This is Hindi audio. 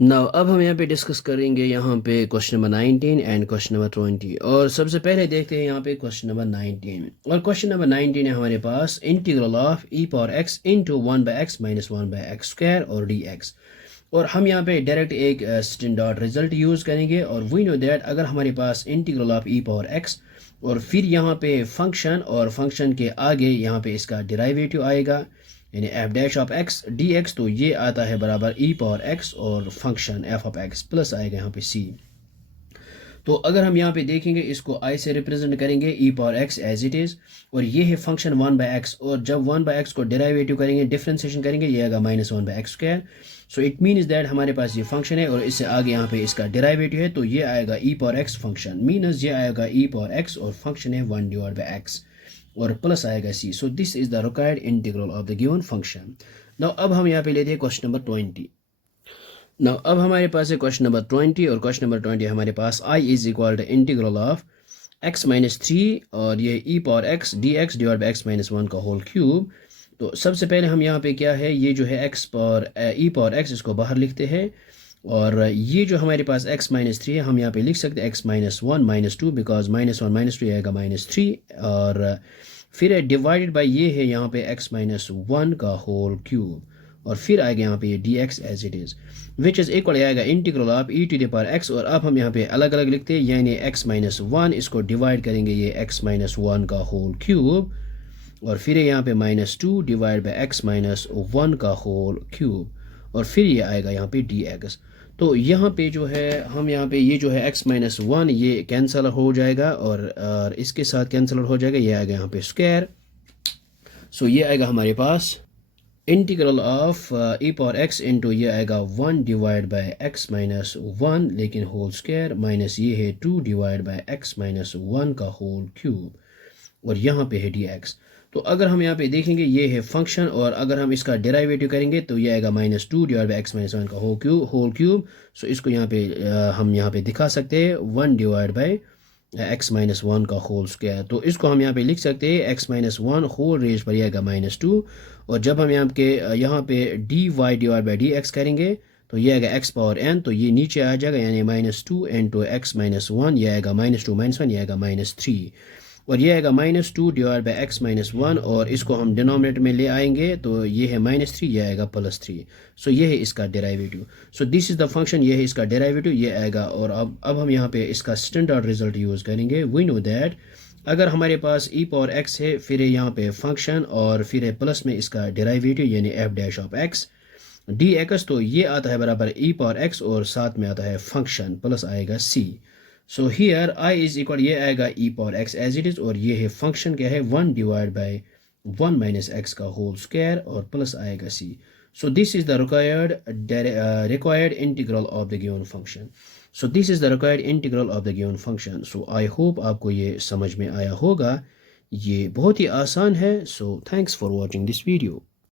नाउ अब हम यहाँ पे डिस्कस करेंगे यहाँ पे question number 19 and question number 20। और सबसे पहले देखते हैं यहाँ पे क्वेश्चन नंबर 19। और क्वेश्चन नंबर 19 है हमारे पास integral of e power x into 1/x minus 1/x square और डी एक्स। और हम यहाँ पे डायरेक्ट एक स्टैंडर्ड रिजल्ट यूज़ करेंगे और वी नो दैट अगर हमारे पास integral of e power x और फिर यहाँ पे फंक्शन और फंक्शन के आगे यहाँ पे इसका डेरिवेटिव आएगा यानी F dash of x d x, तो ये आता है बराबर ई पावर एक्स और function F of x plus आएगा यहाँ पे सी। तो अगर हम यहाँ पे देखेंगे इसको आई से रिप्रेजेंट करेंगे e power x as it is, और ये है फंक्शन 1/x, और जब 1/x को डेरिवेटिव करेंगे डिफ्रेंसिएशन करेंगे ये आएगा -1/x square. So it means that हमारे पास ये फंक्शन है और इससे आगे यहाँ पे इसका डेरिवेटिव है, तो ये आएगा e power x function minus ये आएगा ई पावर एक्स और फंक्शन है 1/x और प्लस आएगा C. So this is the required integral of the given function. Now अब हम यहाँ पे लेते हैं क्वेश्चन नंबर 20। नाउ अब हमारे पास है क्वेश्चन नंबर 20, और क्वेश्चन नंबर 20 हमारे पास I is equal to integral of x minus 3 और ये e power x d x divide by x minus 1 का होल क्यूब। तो सबसे पहले हम यहाँ पे क्या है, ये जो है x पावर ई पावर एक्स इसको बाहर लिखते हैं, और ये जो हमारे पास x माइनस 3 है हम यहाँ पे लिख सकते हैं x माइनस 1 माइनस 2, बिकॉज -1 -2 आएगा -3, और फिर डिवाइडेड बाई ये है यहाँ पे x माइनस 1 का होल क्यूब, और फिर आएगा यहाँ पे ये d x as it is which is equal आएगा integral of e to the power x. और अब हम यहाँ पे अलग अलग लिखते हैं, यानी x माइनस 1 इसको डिवाइड करेंगे ये x माइनस 1 का होल क्यूब, और फिर यहाँ पे -2 डिवाइड बाई x माइनस 1 का होल क्यूब, और फिर ये आएगा यहाँ पे डी एक्स। तो यहाँ पे जो है हम यहाँ पे ये जो है x माइनस 1 ये कैंसल हो जाएगा, और इसके साथ कैंसल हो जाएगा, ये आएगा यहाँ पे स्क्वायर। सो ये आएगा हमारे पास integral of e power x into ये आएगा 1 डिवाइड बाई एक्स माइनस 1 लेकिन होल स्क्वायर, माइनस ये है 2 डिवाइड बाई एक्स माइनस 1 का होल क्यूब, और यहाँ पे है डी एक्स। तो अगर हम यहाँ पे देखेंगे ये है फंक्शन, और अगर हम इसका डेरिवेटिव करेंगे तो ये आएगा -2 डिवाइड बाई एक्स माइनस 1 का होल क्यूब। सो इसको यहाँ पे हम यहाँ पे दिखा सकते हैं 1 डिवाइड बाई एक्स माइनस 1 का होल स्क्वायर। तो इसको हम यहाँ पे लिख सकते हैं एक्स माइनस 1 होल रेज पर आएगा -2, और जब हम यहाँ पे D Y divide by D X करेंगे तो ये आएगा एक्स पावर एन, तो ये नीचे आ जाएगा यानी -2 इंटू एक्स माइनस 1, ये आएगा -2 -1, ये आएगा -3, और ये आएगा -2 डिवाइड बाई एक्स माइनस 1, और इसको हम डिनोमिनेटर में ले आएंगे तो ये है -3, ये आएगा +3। सो ये है इसका derivative. So this is the function, ये है इसका डेरिवेटिव, ये आएगा। और अब हम यहाँ पे इसका स्टैंडर्ड रिजल्ट यूज़ करेंगे। वी नो दैट अगर हमारे पास ई पावर एक्स है, फिर यहाँ पे फंक्शन, और फिर है प्लस में इसका डेरिवेटिव यानी F dash of x d x, तो ये आता है बराबर ई पावर एक्स और साथ में आता है फंक्शन प्लस आएगा C. So here I is equal ये आएगा e power x as it is, और ये है फंक्शन क्या है 1 डिवाइड बाई 1 माइनस एक्स का होल स्क्वायर और प्लस आएगा C. So this is the required integral of the given function. So this is the required integral of the given function. So I hope आपको ये समझ में आया होगा, ये बहुत ही आसान है। So thanks for watching this video.